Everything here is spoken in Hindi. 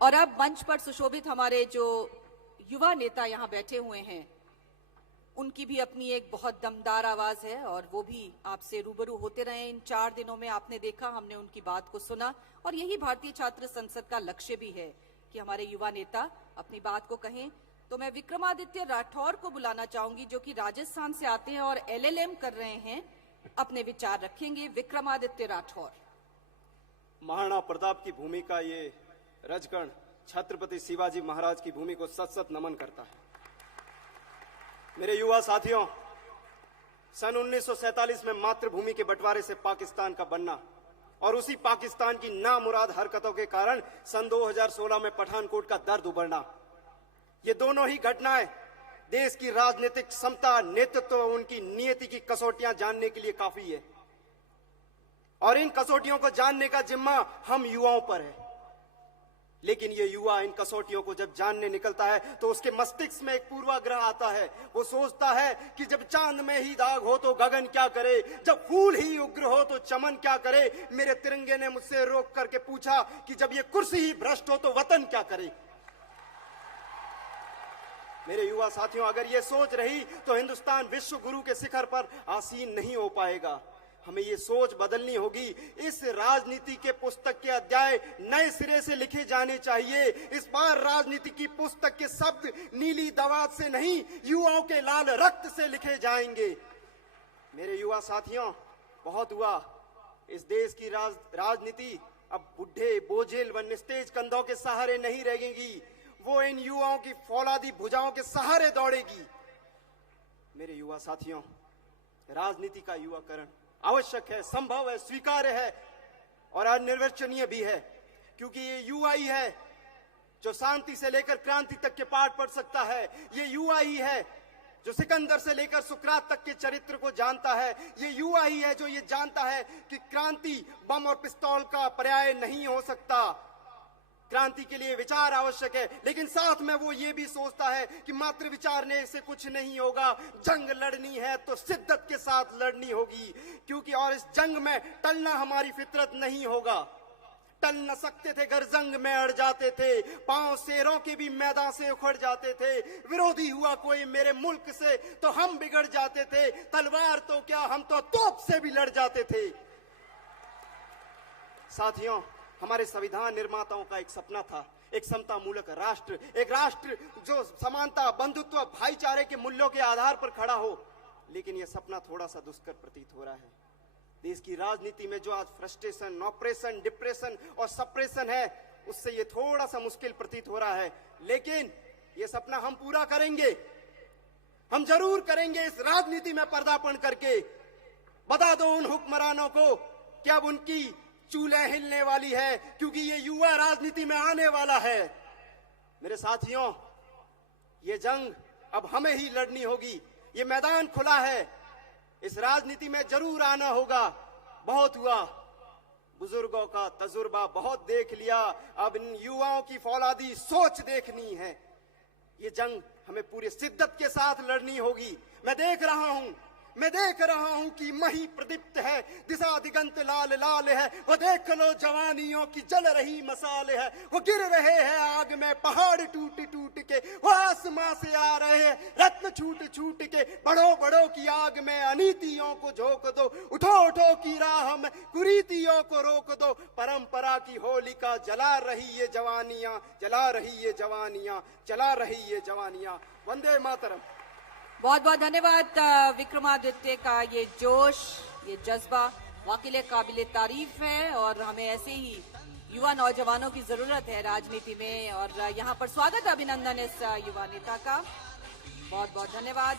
और अब मंच पर सुशोभित हमारे जो युवा नेता यहाँ बैठे हुए हैं, उनकी भी अपनी एक बहुत दमदार आवाज है और वो भी आपसे रूबरू होते रहे। इन 4 दिनों में आपने देखा, हमने उनकी बात को सुना और यही भारतीय छात्र संसद का लक्ष्य भी है कि हमारे युवा नेता अपनी बात को कहें। तो मैं विक्रमादित्य राठौर को बुलाना चाहूंगी, जो कि राजस्थान से आते हैं और LLM कर रहे हैं, अपने विचार रखेंगे। विक्रमादित्य राठौर। महाराणा प्रताप की भूमि का ये रजगण छत्रपति शिवाजी महाराज की भूमि को सत सत नमन करता है। मेरे युवा साथियों, सन 1947 में मातृभूमि के बंटवारे से पाकिस्तान का बनना और उसी पाकिस्तान की नामुराद हरकतों के कारण सन 2016 में पठानकोट का दर्द उभरना, ये दोनों ही घटनाएं देश की राजनीतिक समता, नेतृत्व, उनकी नियति की कसौटियां जानने के लिए काफी है। और इन कसौटियों को जानने का जिम्मा हम युवाओं पर है। लेकिन ये युवा इन कसौटियों को जब जानने निकलता है तो उसके मस्तिष्क में एक पूर्वाग्रह आता है। वो सोचता है कि जब चांद में ही दाग हो तो गगन क्या करे, जब फूल ही उग्र हो तो चमन क्या करे। मेरे तिरंगे ने मुझसे रोक करके पूछा कि जब ये कुर्सी ही भ्रष्ट हो तो वतन क्या करे। मेरे युवा साथियों, अगर ये सोच रही तो हिंदुस्तान विश्व गुरु के शिखर पर आसीन नहीं हो पाएगा। हमें ये सोच बदलनी होगी। इस राजनीति के पुस्तक के अध्याय नए सिरे से लिखे जाने चाहिए। इस बार राजनीति की पुस्तक के शब्द नीली दवात से नहीं, युवाओं के लाल रक्त से लिखे जाएंगे। मेरे युवा साथियों, बहुत हुआ। इस देश की राजनीति अब बुढ़े, बोझिल व निस्तेज कंधों के सहारे नहीं रहेगी। वो इन युवाओं की फौलादी भुजाओं के सहारे दौड़ेगी। मेरे युवा साथियों, राजनीति का युवाकरण आवश्यक है, संभव है, स्वीकार्य है और अनिर्वचनीय भी है, क्योंकि ये युवा ही है जो शांति से लेकर क्रांति तक के पाठ पढ़ सकता है। ये युवा ही है जो सिकंदर से लेकर सुकरात तक के चरित्र को जानता है। ये युवा ही है जो ये जानता है कि क्रांति बम और पिस्तौल का पर्याय नहीं हो सकता। क्रांति के लिए विचार आवश्यक है, लेकिन साथ में वो ये भी सोचता है कि मात्र विचारने से कुछ नहीं होगा। जंग लड़नी है तो शिद्दत के साथ लड़नी होगी, क्योंकि और इस जंग में टलना हमारी फितरत नहीं होगा। टल न सकते थे, घर जंग में अड़ जाते थे, पांव शेरों के भी मैदान से उखड़ जाते थे। विरोधी हुआ कोई मेरे मुल्क से तो हम बिगड़ जाते थे। तलवार तो क्या, हम तो तोप से भी लड़ जाते थे। साथियों, हमारे संविधान निर्माताओं का एक सपना था, एक समता मूलक राष्ट्र, एक राष्ट्र जो समानता, बंधुत्व, भाईचारे के मूल्यों के आधार पर खड़ा हो। लेकिन यह सपना थोड़ा सा दुष्कर प्रतीत हो रहा है। देश की राजनीति में जो आज फ्रस्ट्रेशन, ऑपरेशन, डिप्रेशन और सप्रेशन है, उससे यह थोड़ा सा मुश्किल प्रतीत हो रहा है। लेकिन यह सपना हम पूरा करेंगे, हम जरूर करेंगे। इस राजनीति में पर्दापण करके बता दो उन हुक्मरानों को कि अब उनकी चूल्हे हिलने वाली है, क्योंकि ये युवा राजनीति में आने वाला है। मेरे साथियों, ये जंग अब हमें ही लड़नी होगी। ये मैदान खुला है, इस राजनीति में जरूर आना होगा। बहुत हुआ, बुजुर्गों का तजुर्बा बहुत देख लिया, अब इन युवाओं की फौलादी सोच देखनी है। ये जंग हमें पूरी शिद्दत के साथ लड़नी होगी। मैं देख रहा हूं कि मही प्रदीप्त है, दिशा दिगंत लाल लाल है। वो देख लो जवानियों की जल रही मसाले है। वो गिर रहे हैं आग में पहाड़ टूट टूट के, वो आसमां से आ रहे हैं रत्न छूट छूट के। बड़ों बड़ों की आग में अनीतियों को झोंक दो, उठो उठो की राह में कुरीतियों को रोक दो। परंपरा की होलिका जला रही ये जवानियां, जला रही ये जवानियां, जला रही ये जवानियां। वंदे मातरम। बहुत बहुत धन्यवाद विक्रमादित्य का। ये जोश, ये जज्बा वाकई काबिले तारीफ है और हमें ऐसे ही युवा नौजवानों की जरूरत है राजनीति में। और यहाँ पर स्वागत, अभिनंदन इस युवा नेता का। बहुत बहुत धन्यवाद।